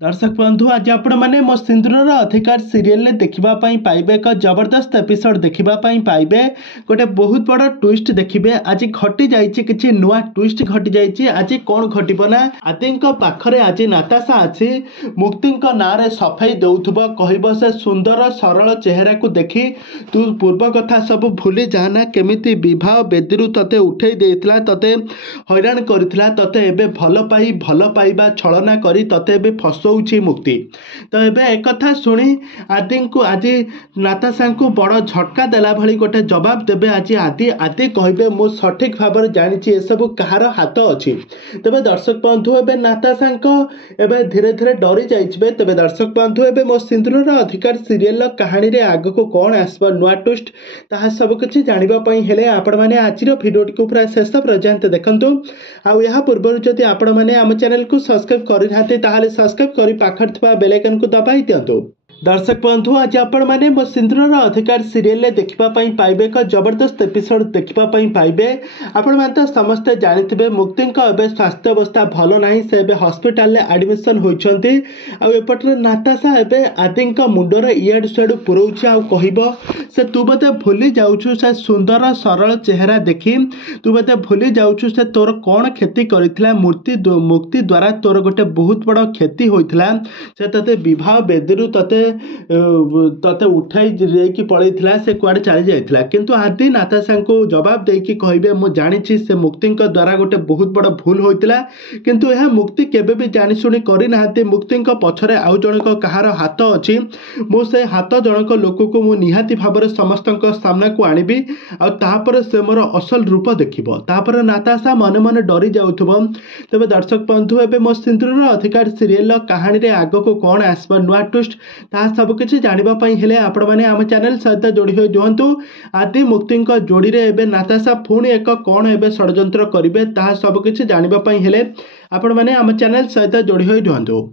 दर्शक बंधु आज आपण मैंने मो सिंदूर अधिकार सीरियल देखा पाइबे एक जबरदस्त एपिसोड देखा पाइबे गोटे बहुत बड़ ट्विस्ट देखिए। आज घटी जाइए किसी नुआ ट्विस्ट घटी जाइए। आज कौन घटना आदि पाखरे आज नाताशा अच्छी मुक्ति ना सफाई दौथुब कह से सुंदर सरल चेहरा को देखी तू पूर्व कथा सब भूली जाना केमिति विवाह बेदी तते उठे देता तते हैरान करथिला तते एबे भल पाइबा छलना करी तते एबे फसौछि मुक्ति। तो एबे एक कथा शुणी आदि को आज नाताशा को बड़ झटका देला भली गोटे जवाब देबे। आज आदि आदि कहबे मु सठिक भाव जानी ए सब कहार हाथ अच्छी। तबे दर्शक बंधु एबे नाताशा एबे धीरे धीरे डरी जाइछबे। तबे दर्शक बंधु एबे मो सिंदूर अधिकार सीरियल कहानी रे आग को कौन आसबा नुआ ट्विस्ट ताहा सब किछि जानिबा पई हेले आपण माने आजिर भिडियोटी को पूरा शेष पर्यंत देखंतु। आ या पूर्व जदि आपण माने आम चैनल को सब्सक्राइब करि नाते ताहाले सब्सक्राइब करी पाखर थिबा बेल आइकन को दबाई दियंतु। दर्शक बंधु आज आपण मैंने मो सिंदूर अधिकार सीरियल देखा पाइबे एक जबरदस्त एपिसोड देखा पाइबे। आपण मैंने तो समस्ते जानी मुक्ति एवं स्वास्थ्य अवस्था भल ना से हस्पिटाल एडमिशन होती। आउपटे नाताशा एवं आदि मुंडर इयाड़ सियाड़ पुरोच से तू बोते भूली जाऊँ से सुंदर सरल चेहरा देखी तू बोते भूली जाऊँ से तोर कौन क्षति करता मुक्ति द्वारा तोर गोटे बहुत बड़ क्षति होता से ते विवाह बेदी ते तते उठाई पड़े से कुआड़े चली जाइथिला किंतु आदि नाताशा को जवाब देकी कहबे मु जानी से मुक्ति द्वारा गोटे बहुत बड़ भूल होइतिला किंतु यह मुक्ति केबे भी जानी सुनी करी नाहंती। मुक्ति पछरे आउ जनक कहार हाथ अछि मु से हाथ जनक लोक को मु निहाती भाबरे समस्तक सामना को आनिबी आ तापर से मोर असल रूप देखिबो। तापर नाताशा मने मने डरी जाउथबो। तबे दर्शक बंधु एबे मो सिंदूर अधिकार सीरियल कहानी रे आग को कौन आसबा नुआ ट्विस्ट ताहा सब किछि जानिबा पई हेले आपण माने आम चैनल सहित जोड़ी होई जोंतु। आदि मुक्ति जोड़ी रे एबे नाताशा पुणी एक कौन एबे षड्यंत्र करिवे ताहा सब किछि जानिबा पई हेले आपण माने आम चैनल सहित जोड़ी होई जोंतु।